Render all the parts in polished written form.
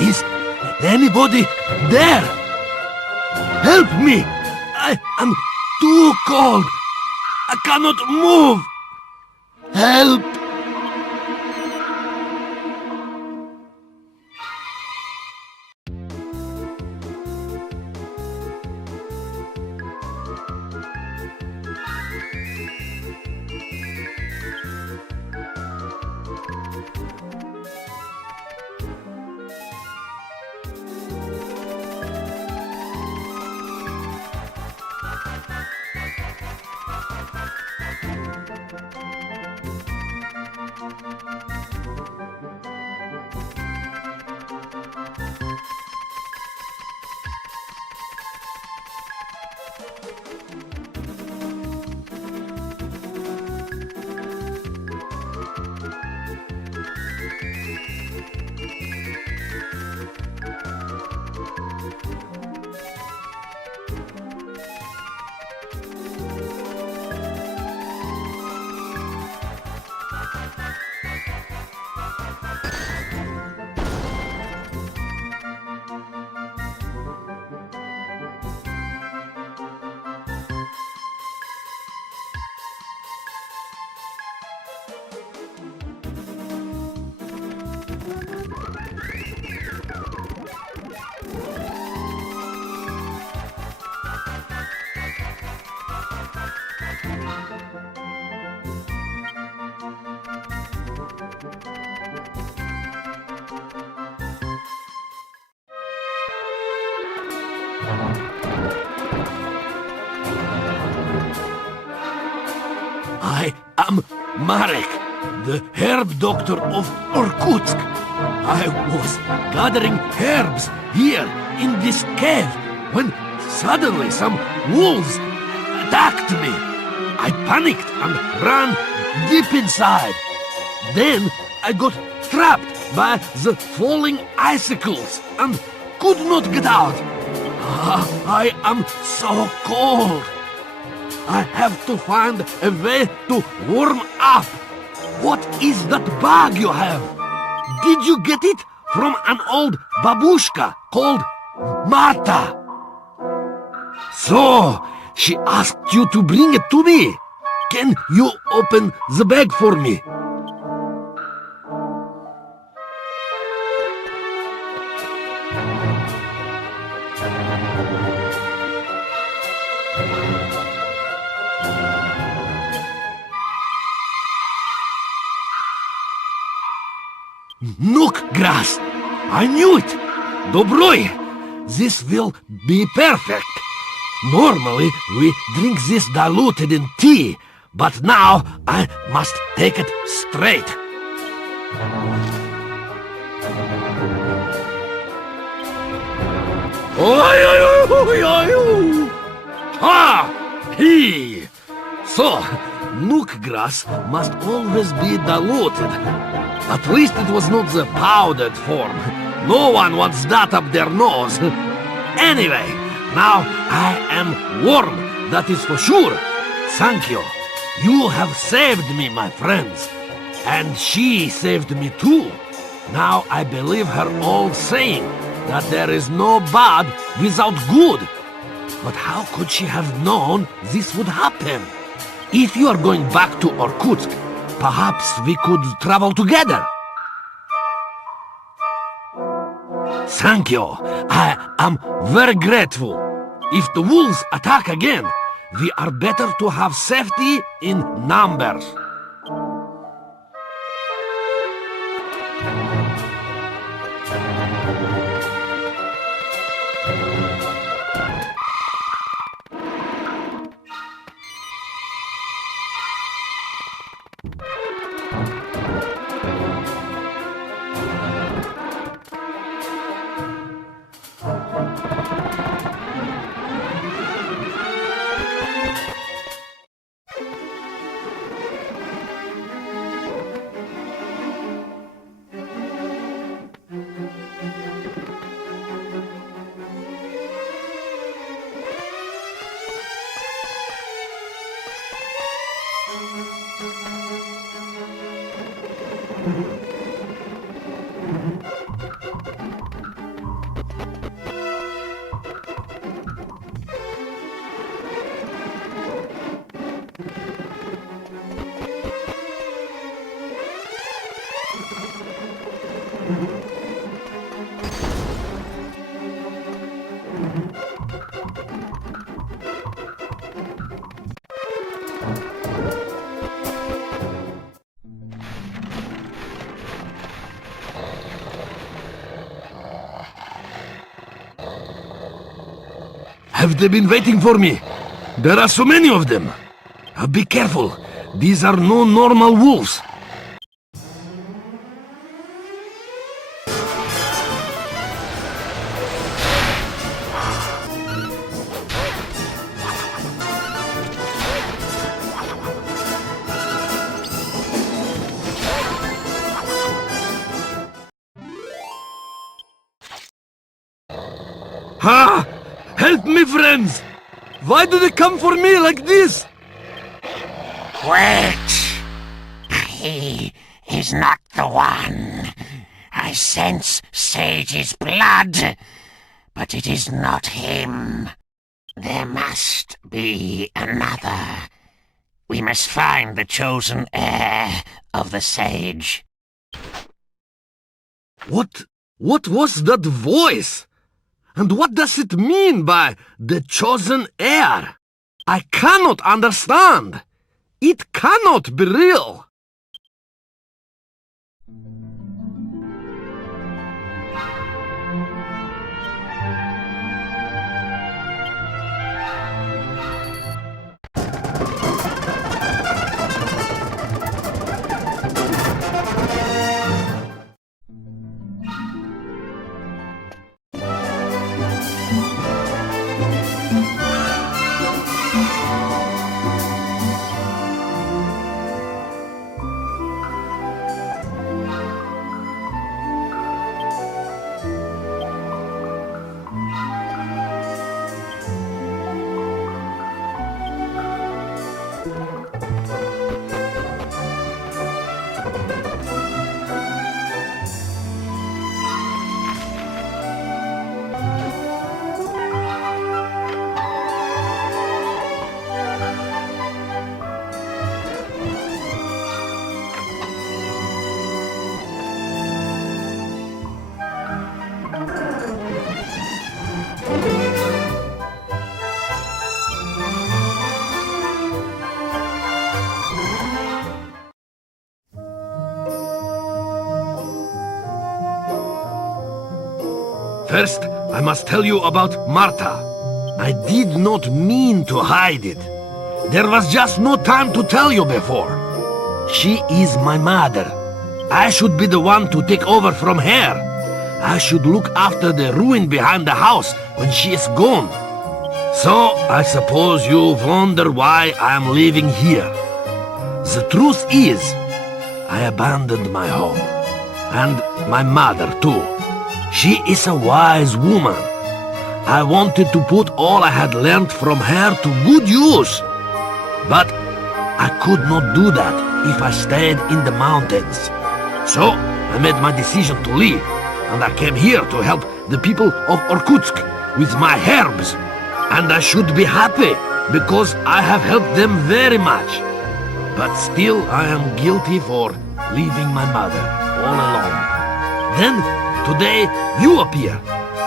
Is anybody there? Help me! I am too cold! I cannot move! Help! I am Marek, the herb doctor of Orkutsk. I was gathering herbs here in this cave when suddenly some wolves attacked me. I panicked and ran deep inside. Then I got trapped by the falling icicles and could not get out. I am so cold. I have to find a way to warm up. What is that bag you have? Did you get it from an old babushka called Marta? So, she asked you to bring it to me. Can you open the bag for me? Nook grass! I knew it! Dobroi! This will be perfect. Normally, we drink this diluted in tea, but now I must take it straight. Oi, oi, oi, oi, oi. Ha! He! So, nook grass must always be diluted. At least it was not the powdered form. No one wants that up their nose. Anyway, now I am warm, that is for sure. Thank you. You have saved me, my friends. And she saved me too. Now I believe her old saying that there is no bad without good. But how could she have known this would happen? If you are going back to Orkutsk, perhaps we could travel together. Thank you. I am very grateful. If the wolves attack again, we are better to have safety in numbers. Have they been waiting for me? There are so many of them. Be careful. These are no normal wolves. Ha! Help me, friends! Why do they come for me like this? Wait! He is not the one. I sense Sage's blood, but it is not him. There must be another. We must find the chosen heir of the Sage. What was that voice? And what does it mean by the chosen heir? I cannot understand. It cannot be real. First, I must tell you about Marta. I did not mean to hide it. There was just no time to tell you before. She is my mother. I should be the one to take over from her. I should look after the ruin behind the house when she is gone. So, I suppose you wonder why I am living here. The truth is, I abandoned my home. And my mother, too. She is a wise woman. I wanted to put all I had learned from her to good use. But I could not do that if I stayed in the mountains. So I made my decision to leave, and I came here to help the people of Orkutsk with my herbs. And I should be happy, because I have helped them very much. But still I am guilty for leaving my mother all alone. Then today you appear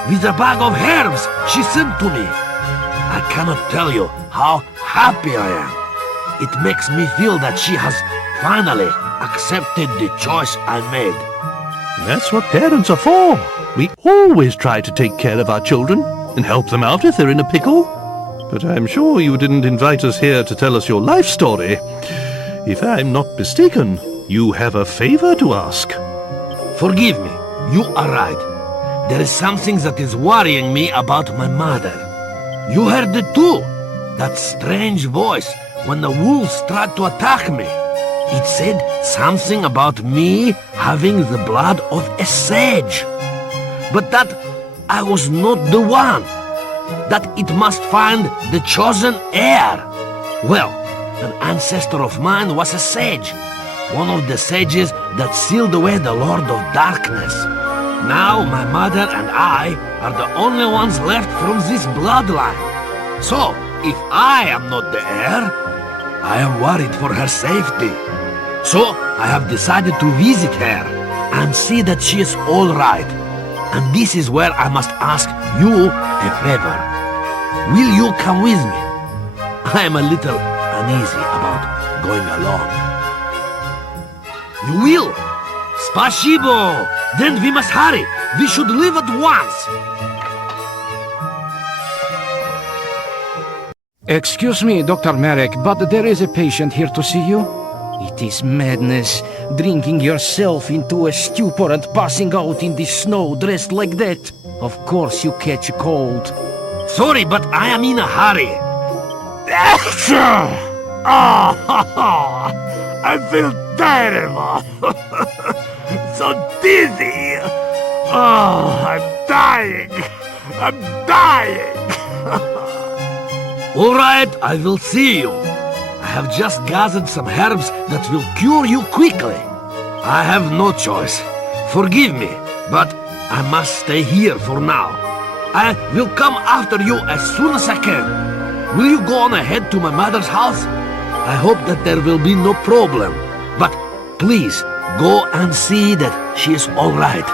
with a bag of herbs she sent to me. I cannot tell you how happy I am. It makes me feel that she has finally accepted the choice I made. That's what parents are for. We always try to take care of our children and help them out if they're in a pickle. But I'm sure you didn't invite us here to tell us your life story. If I'm not mistaken, you have a favor to ask. Forgive me. You are right. There is something that is worrying me about my mother. You heard it too. That strange voice when the wolves tried to attack me. It said something about me having the blood of a sage. But that I was not the one. That it must find the chosen heir. Well, an ancestor of mine was a sage. One of the sages that sealed away the Lord of Darkness. Now my mother and I are the only ones left from this bloodline. So, if I am not the heir, I am worried for her safety. So, I have decided to visit her and see that she is all right. And this is where I must ask you a favor. Will you come with me? I am a little uneasy about going alone. You will? Spasibo! Then we must hurry. We should leave at once. Excuse me, Dr. Marek, but there is a patient here to see you. It is madness, drinking yourself into a stupor and passing out in the snow dressed like that. Of course you catch a cold. Sorry, but I am in a hurry. I feel terrible. So dizzy. Oh, I'm dying. I'm dying! All right, I will see you. I have just gathered some herbs that will cure you quickly. I have no choice. Forgive me, but I must stay here for now. I will come after you as soon as I can. Will you go on ahead to my mother's house? I hope that there will be no problem. But please, go and see that she is all right.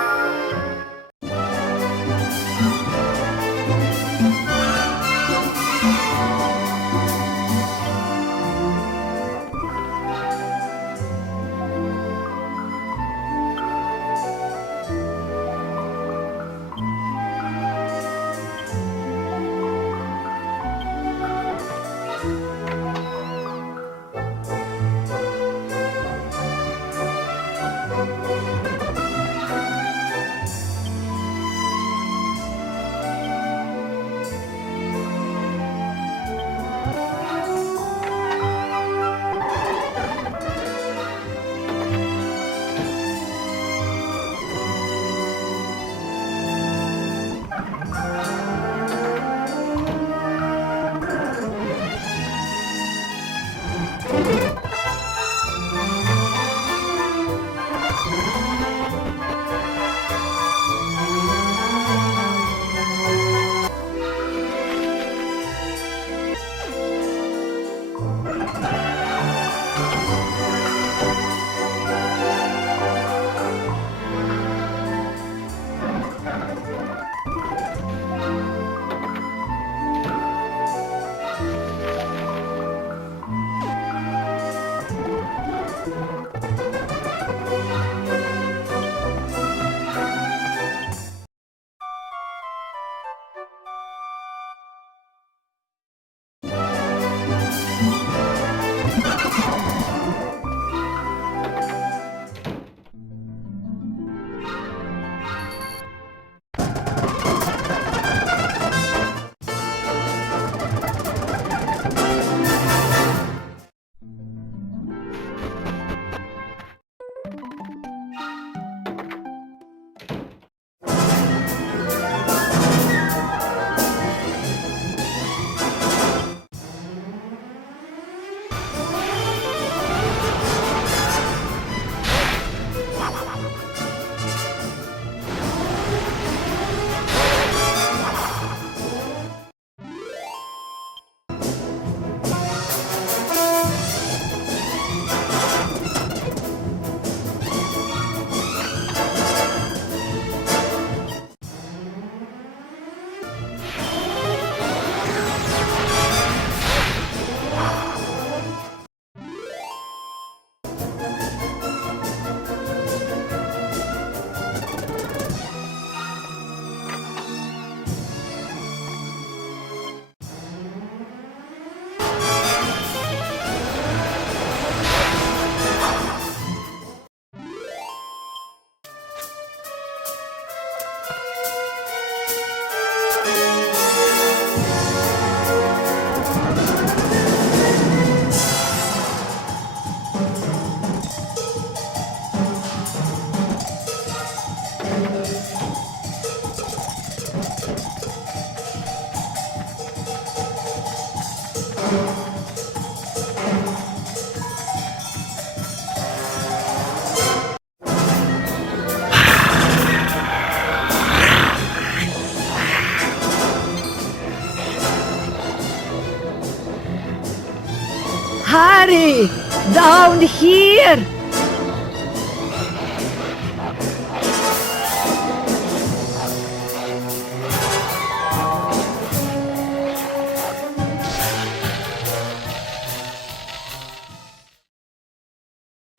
Hurry! Down here!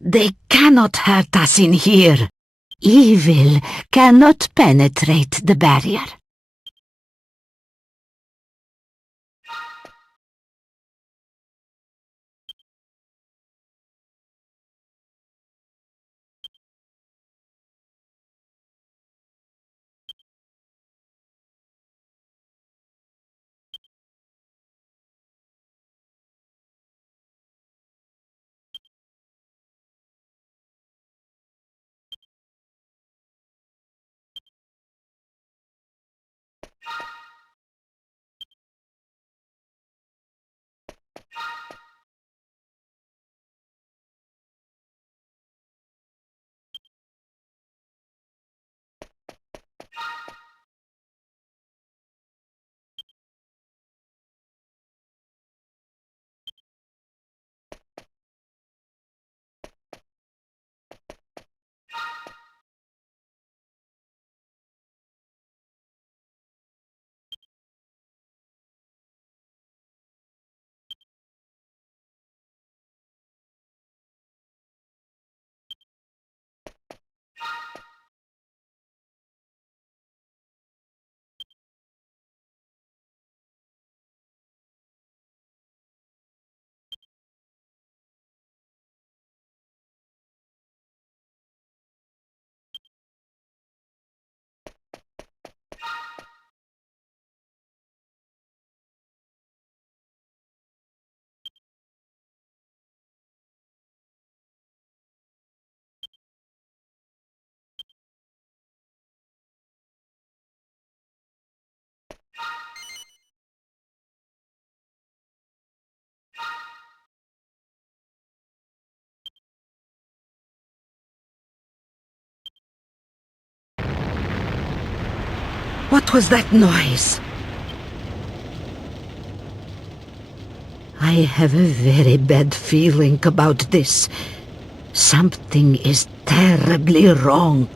They cannot hurt us in here. Evil cannot penetrate the barrier. What was that noise? I have a very bad feeling about this. Something is terribly wrong.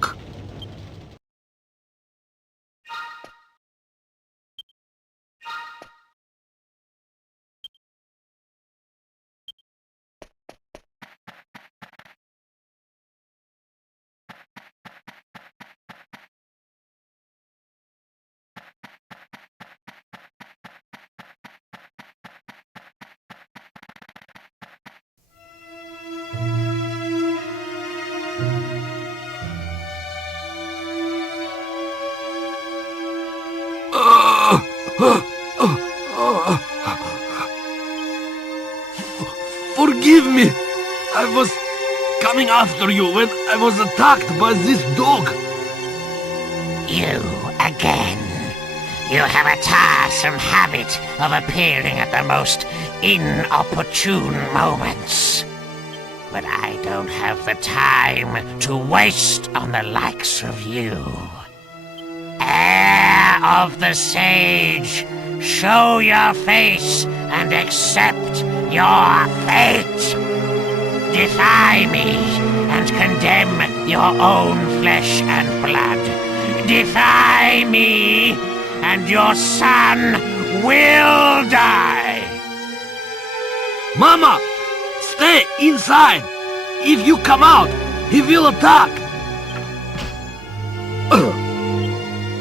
Forgive me! I was coming after you when I was attacked by this dog. You again. You have a tiresome habit of appearing at the most inopportune moments. But I don't have the time to waste on the likes of you. Heir of the Sage, show your face and accept your fate. Defy me and condemn your own flesh and blood. Defy me and your son will die. Mama! Stay inside! If you come out, he will attack!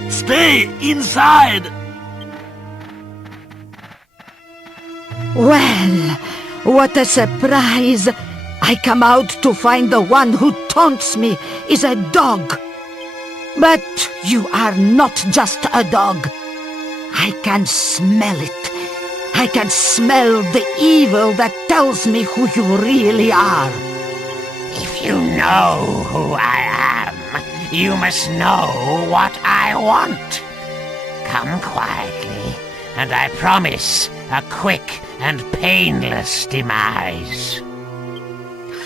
Stay inside! Well, what a surprise! I come out to find the one who taunts me is a dog. But you are not just a dog. I can smell it. I can smell the evil that tells me who you really are. If you know who I am, you must know what I want. Come quietly, and I promise a quick and painless demise.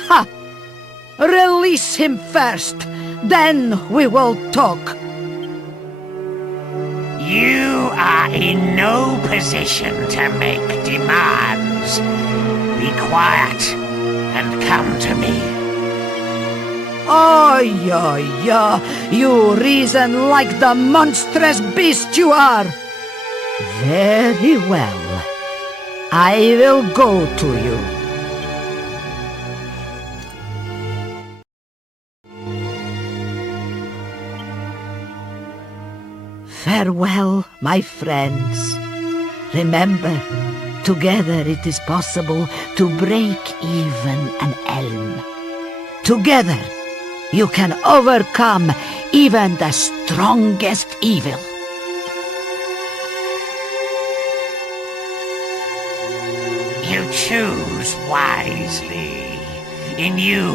Ha! Release him first, then we will talk. You are in no position to make demands. Be quiet and come to me. Oh, yeah, you reason like the monstrous beast you are. Very well. I will go to you. Farewell, my friends. Remember, together it is possible to break even an elm. Together, you can overcome even the strongest evil. You choose wisely. In you,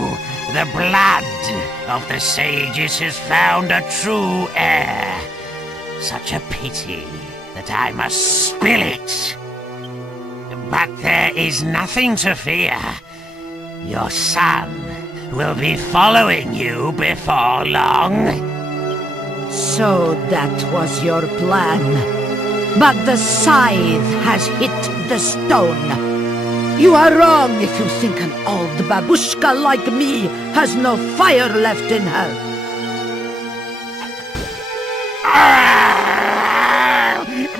the blood of the sages has found a true heir. Such a pity that I must spill it. But there is nothing to fear. Your son will be following you before long. So that was your plan. But the scythe has hit the stone. You are wrong if you think an old babushka like me has no fire left in her.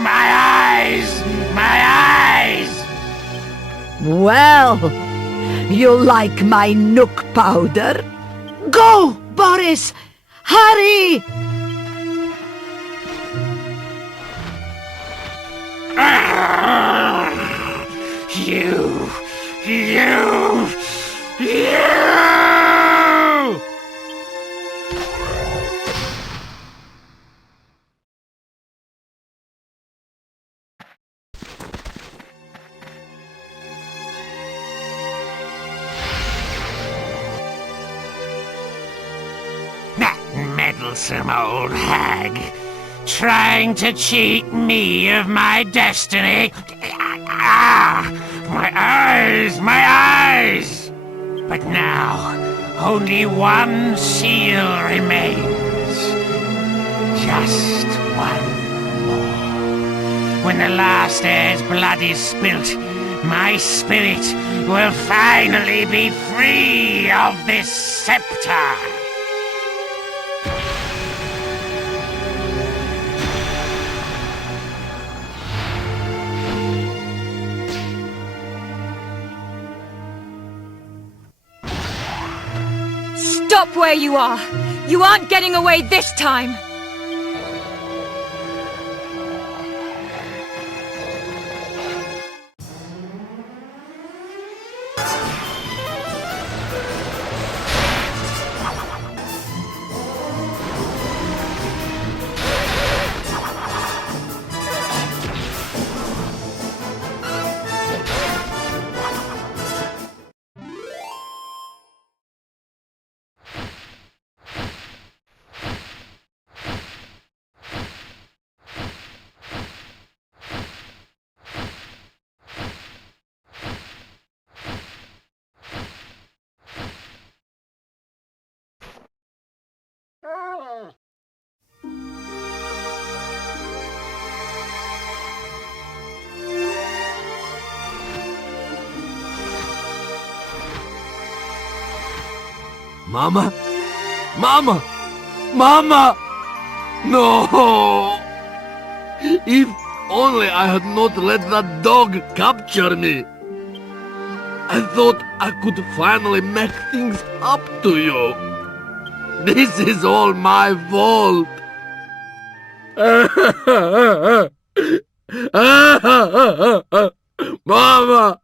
My eyes! My eyes! Well, you like my nook powder? Go, Boris! Hurry! You! That meddlesome old hag, trying to cheat me of my destiny. My eyes! My eyes! But now, only one seal remains. Just one. when the last heir's blood is spilt, my spirit will finally be free of this scepter. Stop where you are! You aren't getting away this time! Mama? Mama! Mama! No! If only I had not let that dog capture me. I thought I could finally make things up to you. This is all my fault. Mama!